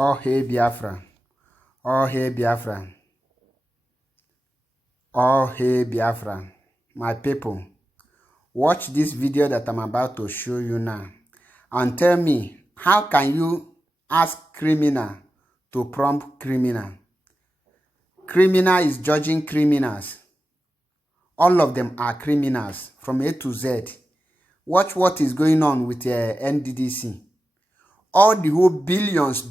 Oh hey Biafra, oh hey Biafra, oh hey Biafra, my people, watch this video that I'm about to show you now and tell me, how can you ask criminal to prompt criminal? Criminal is judging criminals. All of them are criminals from A to Z. Watch what is going on with NDDC. All the whole billions,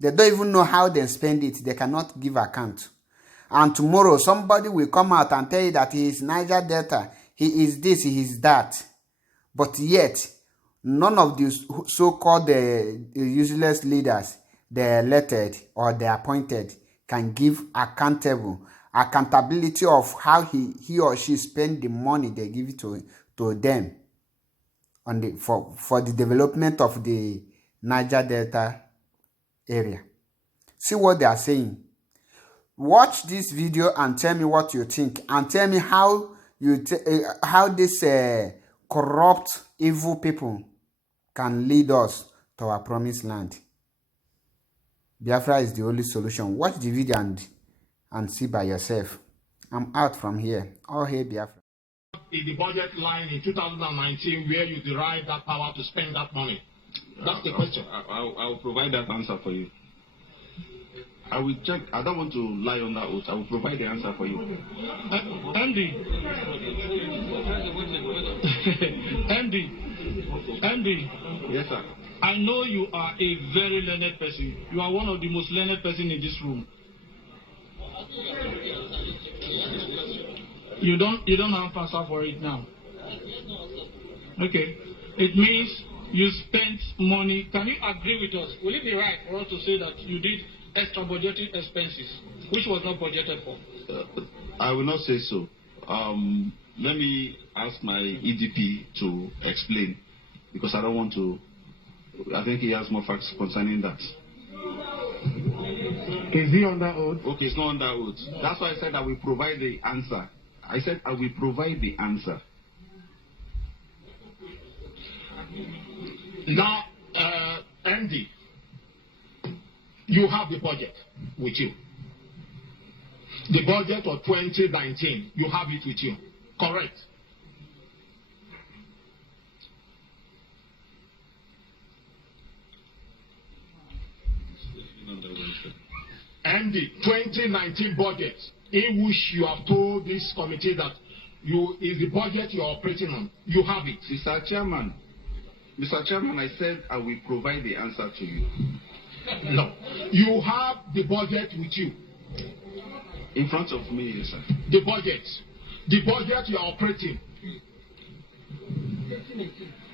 they don't even know how they spend it. They cannot give account. And tomorrow, somebody will come out and tell you that he is Niger Delta, he is this, he is that. But yet, none of these so-called useless leaders, they elected or they appointed, can give accountability of how he or she spend the money they give it to them on for the development of the Niger Delta area. See what they are saying. Watch this video and tell me what you think, and tell me how this corrupt, evil people can lead us to our promised land. Biafra is the only solution. Watch the video and see by yourself. I'm out from here. Oh hey Biafra. In the budget line in 2019 where you derive that power to spend that money? That's the question. I'll provide that answer for you. I will check. I don't want to lie on that oath. I will provide the answer for you. MD. Yes, sir. I know you are a very learned person. You are one of the most learned person in this room. You don't have answer for it now. Okay. It means you spent money. Can you agree with us? Will it be right for us to say that you did extra budgeted expenses, which was not budgeted for? I will not say so. Let me ask my EDP to explain, because I don't want to. I think he has more facts concerning that. Is he on that oath? Okay, it's not on that oath. That's why I said I will provide the answer. I said I will provide the answer. Now, Andy, you have the budget with you. The budget of 2019, you have it with you. Correct? And the 2019 budget, in which you have told this committee that is the budget you are operating on, you have it. Mr. Chairman, I said I will provide the answer to you. No. You have the budget with you. In front of me, yes, sir. The budget you are operating.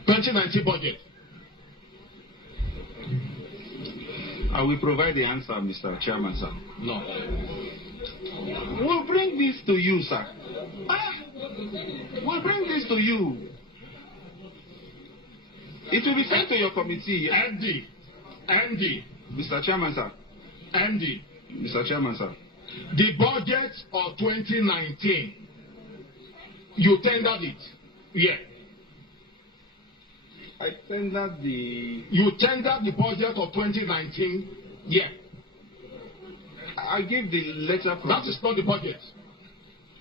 2019 budget. I will provide the answer, Mr. Chairman, sir. No. We'll bring this to you, sir. We'll bring this to you. It will be sent to your committee. Andy. Mr. Chairman, sir. Andy. Mr. Chairman, sir. The budget of 2019, you tendered it. Yeah. I tendered the... You tendered the budget of 2019. Yeah. I give the letter from... That is not the budget.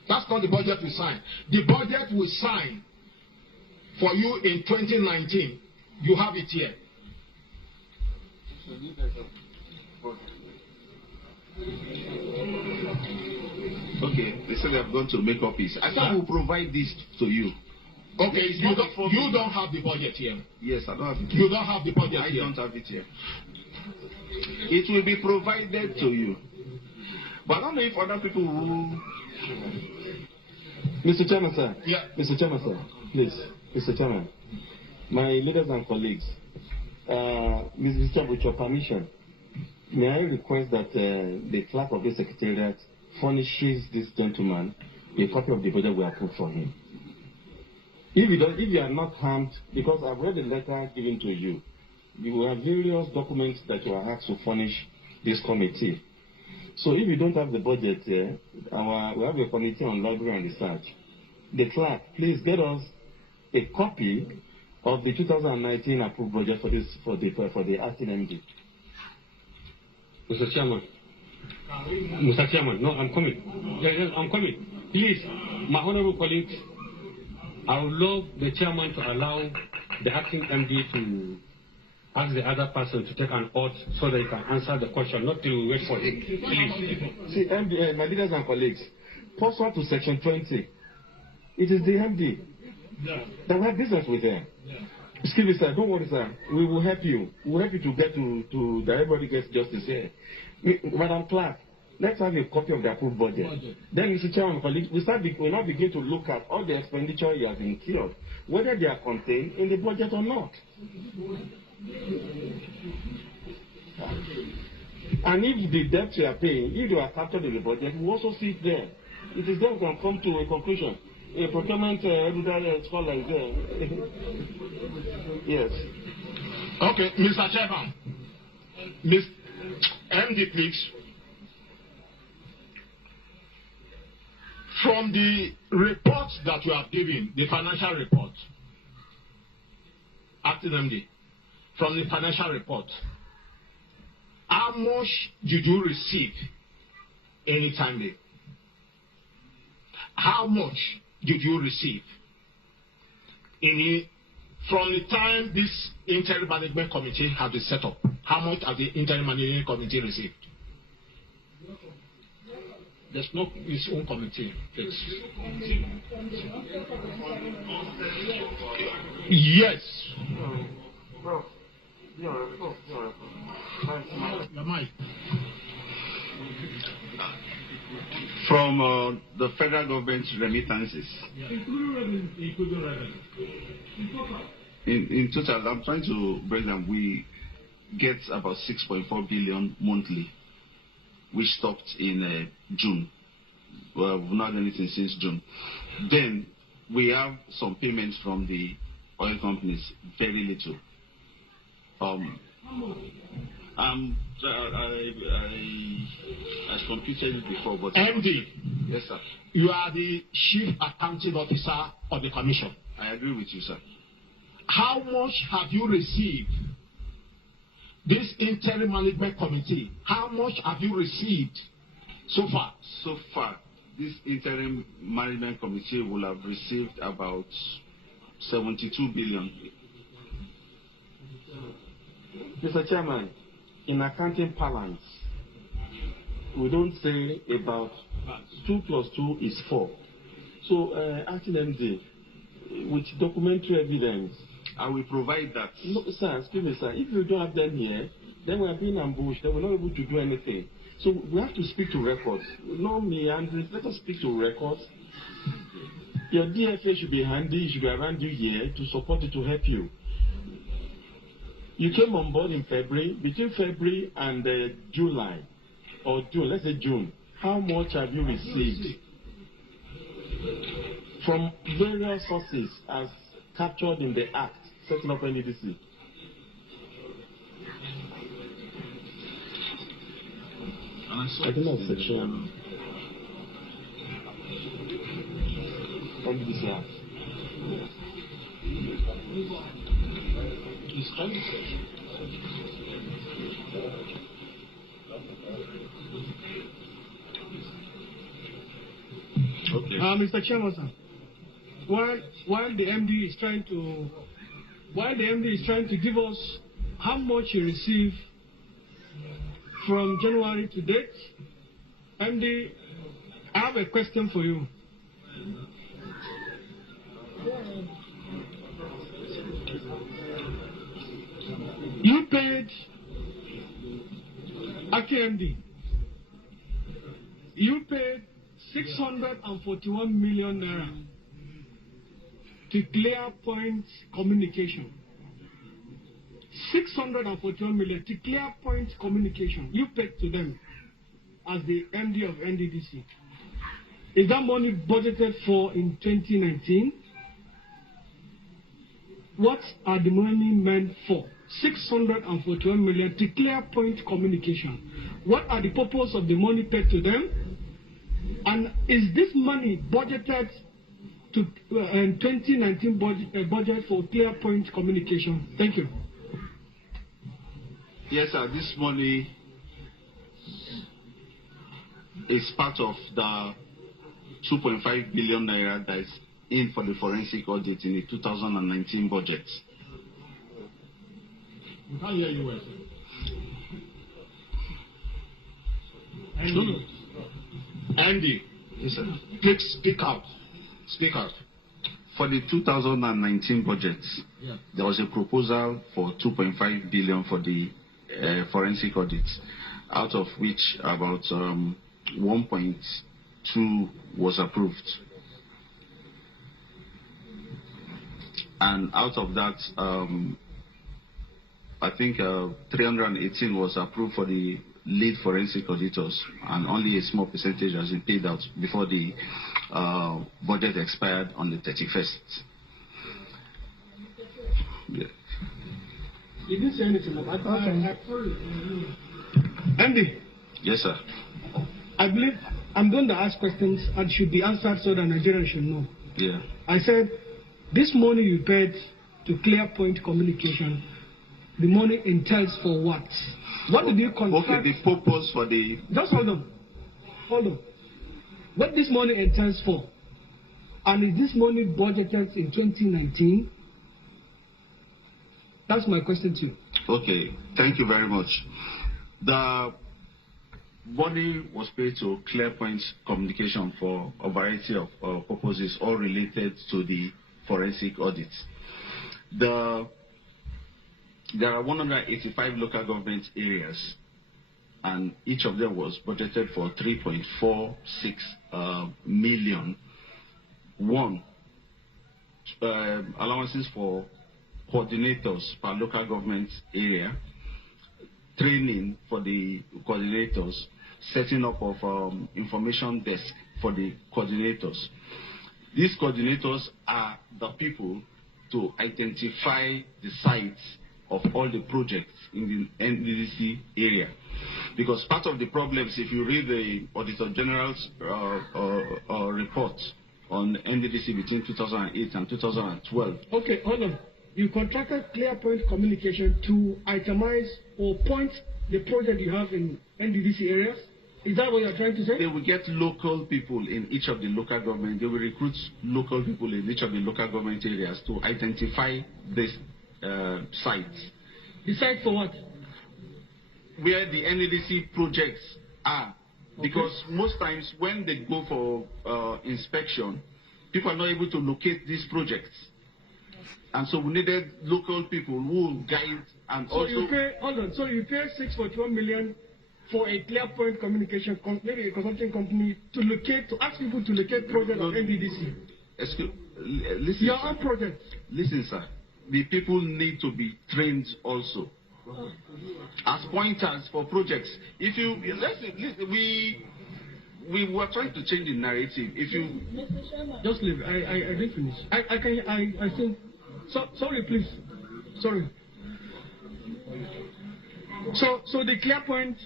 That's not the budget we signed. The budget we signed for you in 2019. You have it here. Okay, they said they have gone to make copies. I thought we'll provide this to you. Okay, you don't have the budget here. Yes, I don't have it here. You don't have the budget here. I here. don't have it here. It will be provided to you. But I don't know if other people will... Mr. Chairman, sir. Yeah. Mr. Chairman, sir. Please. Mr. Chairman. My leaders and colleagues. Mr. Chairman, with your permission, may I request that the clerk of the secretariat furnishes this gentleman a copy of the budget we have put for him. If you are not harmed, because I've read the letter given to you, you have various documents that you are asked to furnish this committee. So if you don't have the budget here, we have a committee on library and research. The clerk, please get us a copy of the 2019 approved budget for the acting MD. Mr. Chairman, no, I'm coming. Yes, I'm coming. Please, my honorable colleagues, I would love the chairman to allow the acting MD to ask the other person to take an oath so that he can answer the question, not till we wait for him. Please. See, MD, my leaders and colleagues, pursuant to Section 20, it is the MD that we have business with them. Excuse me, sir. Don't worry, sir. We will help you. We will help you to get to that everybody gets justice here. Madam Clerk, let's have a copy of the approved budget. Then, Mr. Chairman, colleagues, we now begin to look at all the expenditure he has incurred, whether they are contained in the budget or not. And if the debts you are paying, if they are captured in the budget, we also see it there. It is then we can come to a conclusion. A procurement scholar is there. Yes. Okay, Mr. Chairman. Ms. MD, please. From the report that you have given, the financial report, acting MD, from the financial report, how much did you receive anytime there? How much did you receive from the time this interim management committee has been set up? How much has the interim management committee received? There's no his own committee. Yes. Bro, From the federal government's remittances. Yeah. Including revenue. In total, I'm trying to break down. We get about 6.4 billion monthly, which stopped in June. Well, we've not done anything since June. Then we have some payments from the oil companies, very little. I computed it before, but MD. Yes, sir. You are the chief accounting officer of the commission. I agree with you, sir. How much have you received? This interim management committee, how much have you received so far? So far, this interim management committee will have received about 72 billion. Mr. Chairman, in accounting parlance, we don't say about 2 plus 2 is 4. So, acting MD, with documentary evidence, I will provide that. No, sir, excuse me, sir. If you don't have them here, then we are being ambushed. Then we're not able to do anything. So we have to speak to records. No me, and let us speak to records. Your DFA should be handy. You should be around you here to support you, to help you. You came on board in February. Between February and July, or June, let's say June, how much have you received from various sources as captured in the Act setting up NEDC? I don't know section NEDC Act. Okay. Mr. Chairman, sir, while the MD is trying to give us how much he received from January to date, MD, I have a question for you. You paid MD. You paid 641 million naira to ClearPoint Communication. 641 million to ClearPoint Communication. You paid to them as the MD of NDDC. Is that money budgeted for in 2019? What are the money meant for? 641 million to ClearPoint Communication. What are the purpose of the money paid to them? And is this money budgeted to 2019 budget for ClearPoint Communication? Thank you. Yes, sir. This money is part of the 2.5 billion naira that is in for the forensic audit in the 2019 budget. We can't hear you well. Andy, Yes, sir. please speak out. Speak out. For the 2019 budget, Yeah. there was a proposal for 2.5 billion for the forensic audit, out of which about 1.2 was approved. And out of that, I think 318 was approved for the lead forensic auditors, and only a small percentage has been paid out before the budget expired on the 31st. Yeah. You didn't say anything about that. Andy, Yes, sir. I believe I'm going to ask questions and should be answered so that Nigerians should know. Yeah. I said, this money you paid to ClearPoint Communication, the money entails for what? What did you contract? Okay, the purpose for the... Just hold on. Hold on. What this money entails for? And is this money budgeted in 2019? That's my question to you. Okay, thank you very much. The money was paid to ClearPoint Communication for a variety of purposes, all related to the forensic audit. There are 185 local government areas, and each of them was budgeted for 3.46 million. One, allowances for coordinators per local government area, training for the coordinators, setting up of information desk for the coordinators. These coordinators are the people to identify the sites of all the projects in the NDDC area. Because part of the problems, if you read the Auditor General's report on NDDC between 2008 and 2012. Okay, hold on. You contracted ClearPoint Communication to itemize or point the project you have in NDDC areas? Is that what you're trying to say? They will get local people in each of the local government. They will recruit local people in each of the local government areas to identify this sites. The site for what? Where the NDDC projects are. Okay. Because most times when they go for inspection, people are not able to locate these projects. And so we needed local people who will guide and So also... you pay, hold on, so you pay 6.1 million for a ClearPoint Communication, maybe a consulting company, to ask people to locate projects of NDDC. Listen, Your sir. own project. Listen, sir. The people need to be trained also as pointers for projects. If you listen, we were trying to change the narrative. If you Just leave. I didn't finish. I think. Sorry, please. Sorry. So the ClearPoint,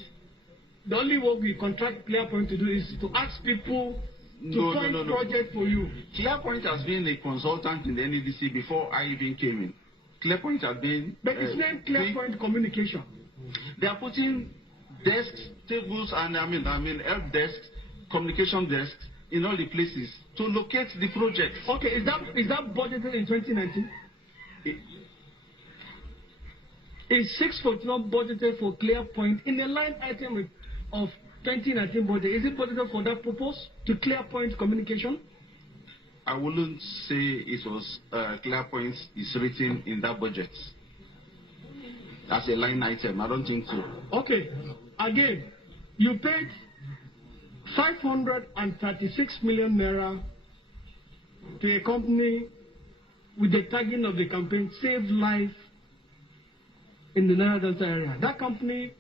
the only work we contract ClearPoint to do is to ask people to find project for you. ClearPoint has been a consultant in the NEDC before I even came in. ClearPoint has been... But it's named ClearPoint Communication. They are putting desks, tables, and help desks, communication desks in all the places to locate the projects. Okay, is that budgeted in 2019? Is 641 budgeted for ClearPoint in the line item of 2019 budget? Is it budgeted for that purpose to ClearPoint Communication? I wouldn't say it was ClearPoint is written in that budget as a line item. I don't think so. Okay, again, you paid 536 million naira to a company with the tagging of the campaign Save Life in the Niger Delta area. That company,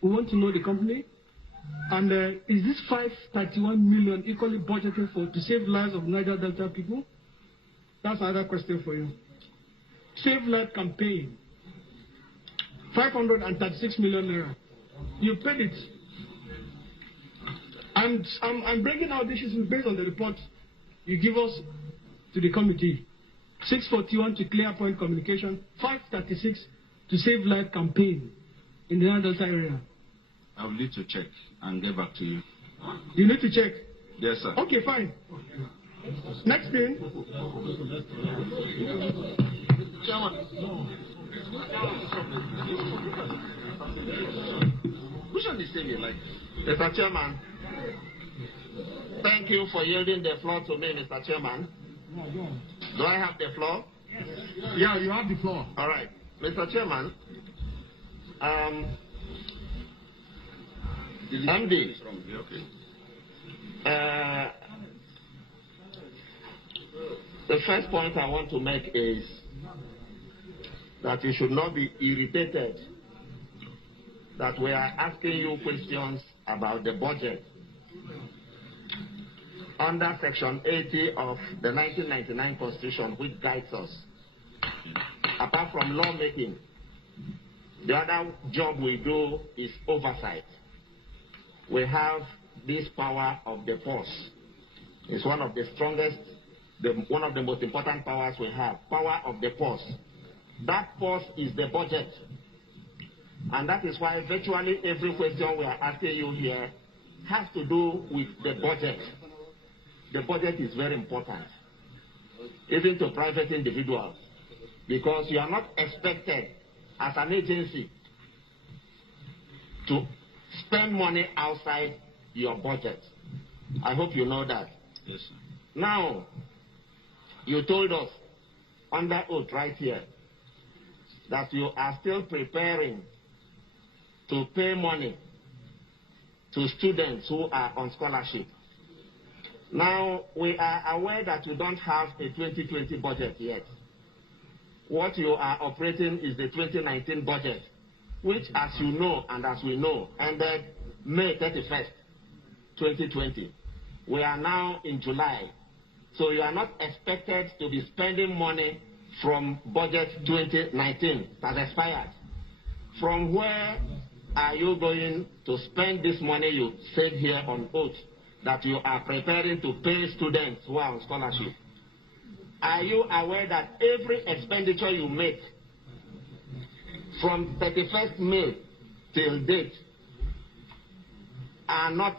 we want to know the company. And is this 531 million equally budgeted for to save lives of Niger Delta people? That's another question for you. Save Life campaign, 536 million naira. You paid it. And I'm bringing out this issue based on the report you give us to the committee. 641 to Clear Point Communication. 536 to Save Life campaign in the Nile Delta area. I will need to check and get back to you. You need to check? Yes, sir. Okay, fine. Next thing. Chairman. Which one is saying like? Mr. Chairman, thank you for yielding the floor to me, Mr. Chairman. Do I have the floor? Yeah, you have the floor. All right. Mr. Chairman, MD, the first point I want to make is that you should not be irritated that we are asking you questions about the budget. Under Section 80 of the 1999 Constitution, which guides us, apart from lawmaking, the other job we do is oversight. We have this power of the purse. It's one of the strongest, one of the most important powers we have, power of the purse. That purse is the budget. And that is why virtually every question we are asking you here has to do with the budget. The budget is very important, even to private individuals, because you are not expected as an agency to spend money outside your budget. I hope you know that. Yes, sir. Now, you told us under oath right here that you are still preparing to pay money to students who are on scholarship. Now, we are aware that you don't have a 2020 budget yet. What you are operating is the 2019 budget, which, as you know and as we know, ended May 31st, 2020. We are now in July. So you are not expected to be spending money from budget 2019 that has expired. From where are you going to spend this money you said here on oath that you are preparing to pay students who are on scholarship? Are you aware that every expenditure you make from 31st May till date are not